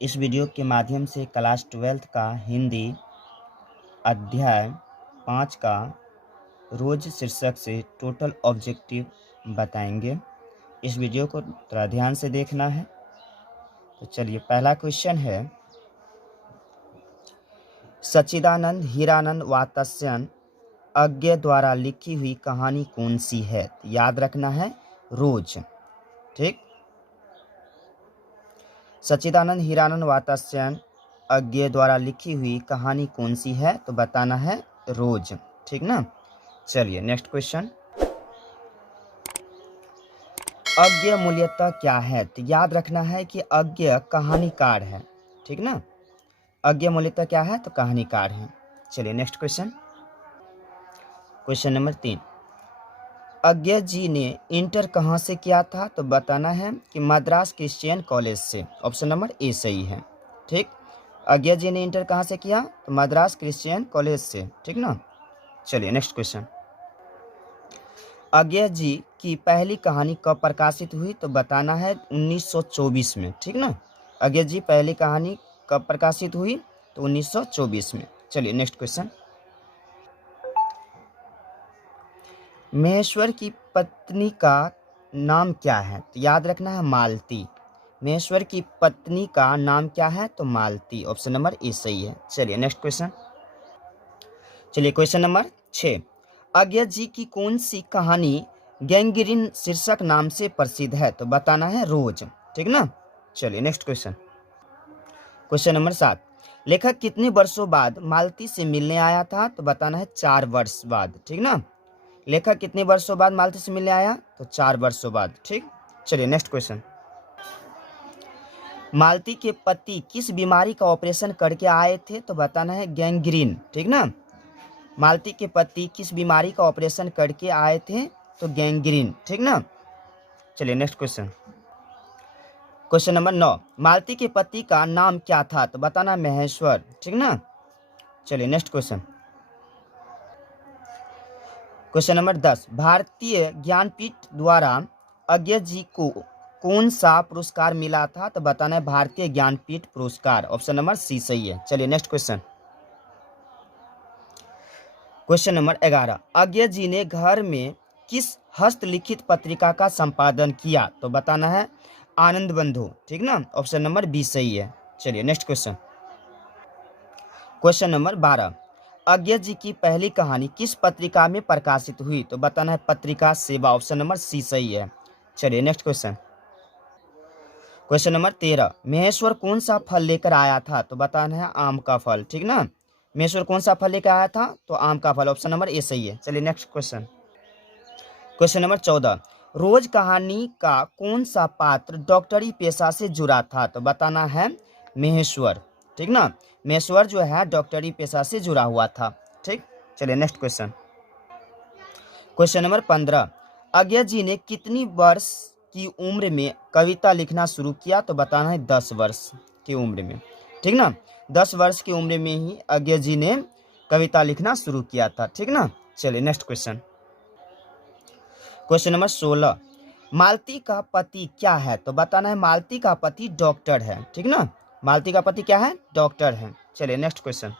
इस वीडियो के माध्यम से क्लास 12 का हिंदी अध्याय 5 का रोज शीर्षक से टोटल ऑब्जेक्टिव बताएंगे। इस वीडियो को थोड़ा ध्यान से देखना है। तो चलिए, पहला क्वेश्चन है, सच्चिदानंद हीरानंद वात्स्यन अज्ञे द्वारा लिखी हुई कहानी कौन सी है? याद रखना है, रोज। ठीक, सच्चिदानंद हीरानंद वात्स्यन अज्ञे द्वारा लिखी हुई कहानी कौन सी है? तो बताना है रोज। ठीक ना। चलिए नेक्स्ट क्वेश्चन, अज्ञे मूल्यतः क्या है? तो याद रखना है कि अज्ञे कहानीकार है। ठीक ना, अज्ञे मूल्यतः क्या है? तो कहानीकार है। चलिए next question, question number 3, Agyeya ji ने इंटर कहाँ से किया था? तो बताना है कि मद्रास क्रिश्चियन कॉलेज से। ऑप्शन नंबर ए सही है। ठीक, अज्ञे जी ने इंटर कहाँ से किया? तो मद्रास क्रिश्चियन कॉलेज से। ठीक ना। चलिए नेक्स्ट क्वेश्चन, अज्ञे जी की पहली कहानी कब प्रकाशित हुई? तो बताना है 1924 में। ठीक ना, अज्ञे जी पहली कहानी कब प्रकाशित हुई? तो 1924 में। चलिए नेक्स्ट क्वेश्चन, महेश्वर की पत्नी का नाम क्या है? तो याद रखना है मालती। महेश्वर की पत्नी का नाम क्या है? तो मालती। ऑप्शन नंबर ए सही है। चलिए नेक्स्ट क्वेश्चन, चलिए क्वेश्चन नंबर 6, अज्ञे जी की कौन सी कहानी गैंग्रीन शीर्षक नाम से प्रसिद्ध है? तो बताना है रोज। ठीक ना। चलिए नेक्स्ट क्वेश्चन, क्वेश्चन नंबर 7, लेखक कितने वर्षों बाद मालती से मिलने आया था? तो बताना है 4 वर्ष बाद। ठीक ना, लेखक कितने वर्षों बाद मालती से मिलने आया? तो 4 वर्षों बाद। ठीक, चलिए नेक्स्ट क्वेश्चन, मालती के पति किस बीमारी का ऑपरेशन करके आए थे? तो बताना है गैंग्रीन। ठीक ना, मालती के पति किस बीमारी का ऑपरेशन करके आए थे? तो गैंग्रीन। ठीक ना। चलिए नेक्स्ट क्वेश्चन, क्वेश्चन नंबर 9, मालती के पति का नाम क्या था? तो बताना महेश्वर। ठीक ना। चलिए नेक्स्ट क्वेश्चन, क्वेश्चन नंबर 10, भारतीय ज्ञानपीठ द्वारा अज्ञे जी को कौन सा पुरस्कार मिला था? तो बताना है भारतीय ज्ञानपीठ पुरस्कार। ऑप्शन नंबर सी सही है। चलिए next question, question number 11, Agyeya ji ने घर में किस हस्तलिखित पत्रिका का संपादन किया? तो बताना है आनंद बंधु। ठीक ना, ऑप्शन नंबर बी सही है। चलिए next question, question number 12, Agyeya ji की पहली कहानी किस पत्रिका में प्रकाशित हुई? तो बताना है पत्रिका सेवा। ऑप्शन नंबर सी सही है। चलिए next question, question number 13, Maheshwar कौन सा फल लेकर आया था? तो बताना है आम का फल। ठीक ना, महेश्वर कौन सा फल लेकर आया था? तो आम का फल। ऑप्शन नंबर ए सही है। चलिए नेक्स्ट क्वेश्चन, क्वेश्चन नंबर 14, रोज कहानी का कौन सा पात्र डॉक्टरी पेशा से जुड़ा था? तो बताना है महेश्वर। ठीक ना, महेश्वर जो है डॉक्टरी पेशा से जुड़ा हुआ था। ठीक, चलिए next question, question number 15, Agyeya ji ने कितनी वर्ष की उम्र में कविता लिखना शुरू किया? तो बताना है 10 वर्ष की उम्र में। ठीक ना, 10 वर्ष की उम्र में ही अज्ञे जी ने कविता लिखना शुरू किया था। ठीक ना। चलिए नेक्स्ट क्वेश्चन, क्वेश्चन नंबर 16, मालती का पति क्या है? तो बताना है मालती का पति डॉक्टर है। ठीक ना, मालती का पति क्या है? डॉक्टर है। चलिए नेक्स्ट क्वेश्चन,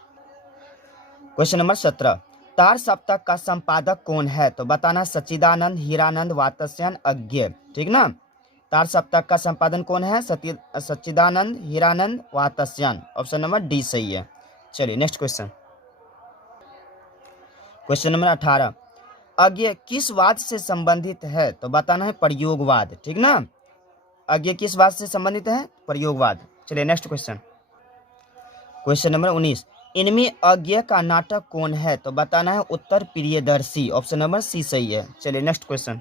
क्वेश्चन नंबर 17, तार सप्तक का संपादक कौन है? तो बताना सच्चिदानंद हीरानंद वात्स्यन अज्ञे। ठीक ना, तार सप्तक का संपादन कौन है? Sachchidananda Hirananda Vatsyayan. Option number D सही है। चलिए next question, question number 18, Agyeya किस वाद से संबंधित है? तो बताना है प्रयोगवाद। ठीक ना, अज्ञे किस वाद से संबंधित है? प्रयोगवाद। चलिए नेक्स्ट क्वेश्चन, क्वेश्चन नंबर 19, इनमें अज्ञे का नाटक कौन है? तो बताना है उत्तर प्रियदर्शी। ऑप्शन नंबर सी सही है। चलिए next question,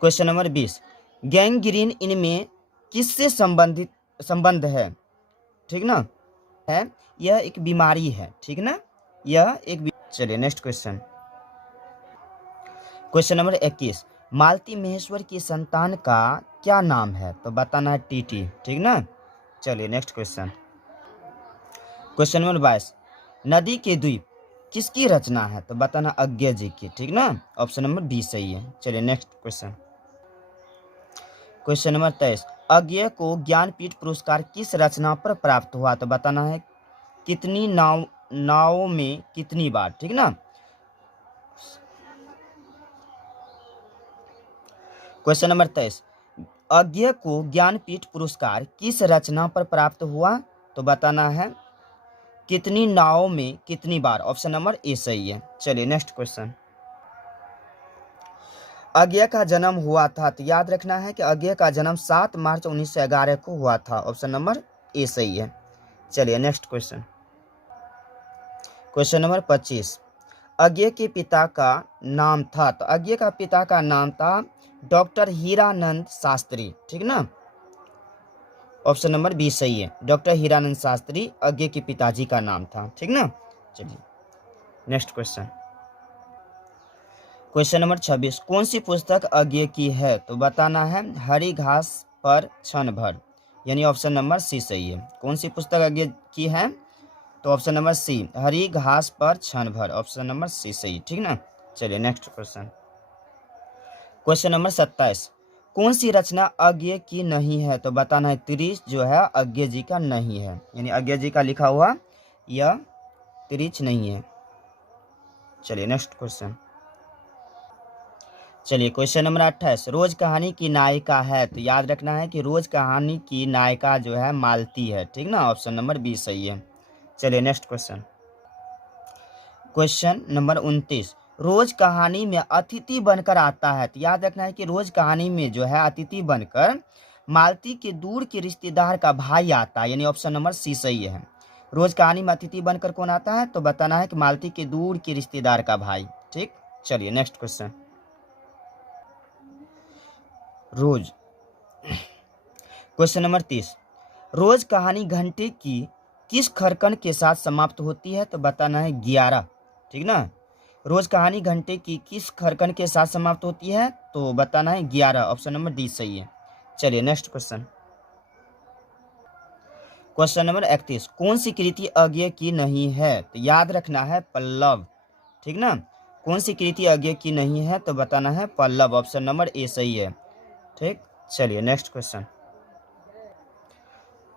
question number 20, gangrene इनमें किससे संबंध है? ठीक ना, है यह एक बीमारी है। ठीक ना, यह एक चलिए नेक्स्ट क्वेश्चन, क्वेश्चन नंबर 21, मालती महेश्वर की संतान का क्या नाम है? तो बताना है टीटी। ठीक ना। चलिए नेक्स्ट क्वेश्चन, क्वेश्चन नंबर 22, नदी के द्वीप किसकी रचना है? तो बताना अज्ञे जी की। ठीक ना, ऑप्शन नंबर बी सही है। चलिए नेक्स्ट क्वेश्चन, क्वेश्चन नंबर 23, अज्ञेय को ज्ञानपीठ पुरस्कार किस रचना पर प्राप्त हुआ? तो बताना है कितनी नावों में कितनी बार। ठीक ना। क्वेश्चन नंबर 23, अज्ञेय को ज्ञानपीठ पुरस्कार किस रचना पर प्राप्त हुआ? तो बताना है कितनी नावों में कितनी बार। ऑप्शन नंबर ए सही है। चलिए नेक्स्ट क्वेश्चन। अज्ञेय का जन्म हुआ था, तो याद रखना है कि अज्ञेय का जन्म 7 मार्च 1911 को हुआ था। ऑप्शन नंबर ए सही है। चलिए नेक्स्ट क्वेश्चन। क्वेश्चन नंबर 25, अज्ञेय के पिता का नाम था, तो अज्ञेय का पिता का नाम था डॉक्टर हीरानंद शास्त्री। ठीक ना। ऑप्शन नंबर बी सही है। डॉक्टर हीरानंद शास्त्री अज्ञेय के पिताजी का नाम था। ठीक ना। चलिए नेक्स्ट क्वेश्चन। क्वेश्चन नंबर 26, कौन सी पुस्तक अज्ञेय की है? तो बताना है हरी घास पर क्षण भर, यानी ऑप्शन नंबर सी सही है। कौन सी पुस्तक अज्ञेय की है? तो ऑप्शन नंबर सी, हरी घास पर क्षण भर। ऑप्शन नंबर सी सही। ठीक ना। चलिए नेक्स्ट क्वेश्चन। क्वेश्चन नंबर 27, कौन सी रचना अज्ञेय की नहीं है? तो बताना है त्रिश जो है अज्ञेय जी का नहीं है, यानी अज्ञेय जी का लिखा हुआ यह त्रिश नहीं है। चलिए नेक्स्ट क्वेश्चन। चलिए क्वेश्चन नंबर 28, रोज कहानी की नायिका है, तो याद रखना है कि रोज कहानी की नायिका जो है मालती है। ठीक ना। ऑप्शन नंबर बी सही है। चलिए नेक्स्ट क्वेश्चन। क्वेश्चन नंबर 29, रोज कहानी में अतिथि बनकर आता है, तो याद रखना है कि रोज कहानी में जो है अतिथि बनकर मालती के दूर के रिश्तेदार का भाई आता है, यानी ऑप्शन नंबर सी सही है। रोज कहानी में अतिथि बनकर कौन आता है? तो बताना है कि मालती के दूर के रिश्तेदार का भाई। ठीक। चलिए नेक्स्ट क्वेश्चन। रोज क्वेश्चन नंबर 30, रोज कहानी घंटे की किस खरकन के साथ समाप्त होती है? तो बताना है 11। ठीक ना। रोज कहानी घंटे की किस खरकन के साथ समाप्त होती है? तो बताना है 11। ऑप्शन नंबर डी सही है। चलिए नेक्स्ट क्वेश्चन। क्वेश्चन नंबर 31, कौन सी कृति अज्ञेय की नहीं है? तो याद रखना है पल्लव। ठीक ना। कौन सी कृति अज्ञेय की नहीं है? तो बताना है पल्लव। ऑप्शन नंबर ए सही है। ठीक। चलिए नेक्स्ट क्वेश्चन।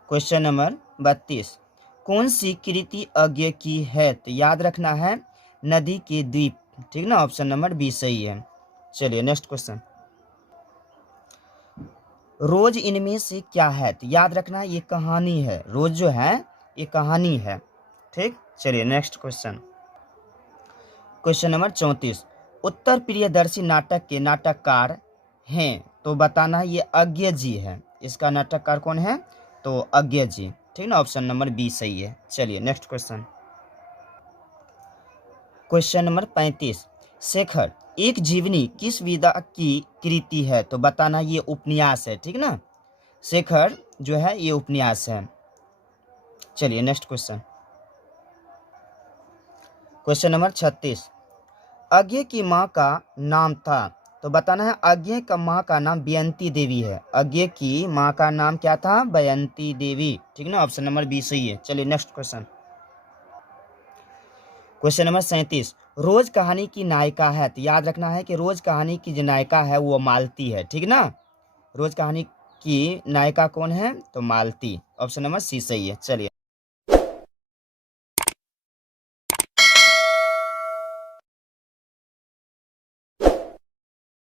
क्वेश्चन नंबर 32, कौन सी कृति अज्ञेय की है? तो याद रखना है नदी के द्वीप। ठीक ना। ऑप्शन नंबर बी सही है। चलिए नेक्स्ट क्वेश्चन। रोज इनमें से क्या है? तो याद रखना है ये कहानी है। रोज जो है ये कहानी है। ठीक। चलिए नेक्स्ट क्वेश्चन। क्वेश्चन नंबर 34, उत्तर प्रियदर्शी नाटक के नाटककार हैं, तो बताना है ये अज्ञेय जी है। इसका नाटककार कौन है? तो अज्ञेय जी। ठीक ना। ऑप्शन नंबर बी सही है। चलिए next question. Question number 35, Shekhar एक जीवनी किस विधा की कृति है? तो बताना ये उपन्यास है। ठीक ना। शेखर जो है ये उपन्यास है। चलिए नेक्स्ट क्वेश्चन। क्वेश्चन नंबर 36, अज्ञेय की माँ का नाम था, तो बताना है अज्ञेय का माँ का नाम बयंती देवी है। अज्ञेय की माँ का नाम क्या था? बयंती देवी। ठीक ना। ऑप्शन नंबर बी सही है। चलिए नेक्स्ट क्वेश्चन। क्वेश्चन नंबर 37, रोज कहानी की नायिका है, तो याद रखना है कि रोज कहानी की जो नायिका है वो मालती है। ठीक ना। रोज कहानी की नायिका कौन है? तो मालती। ऑप्शन नंबर सी सही है। चलिए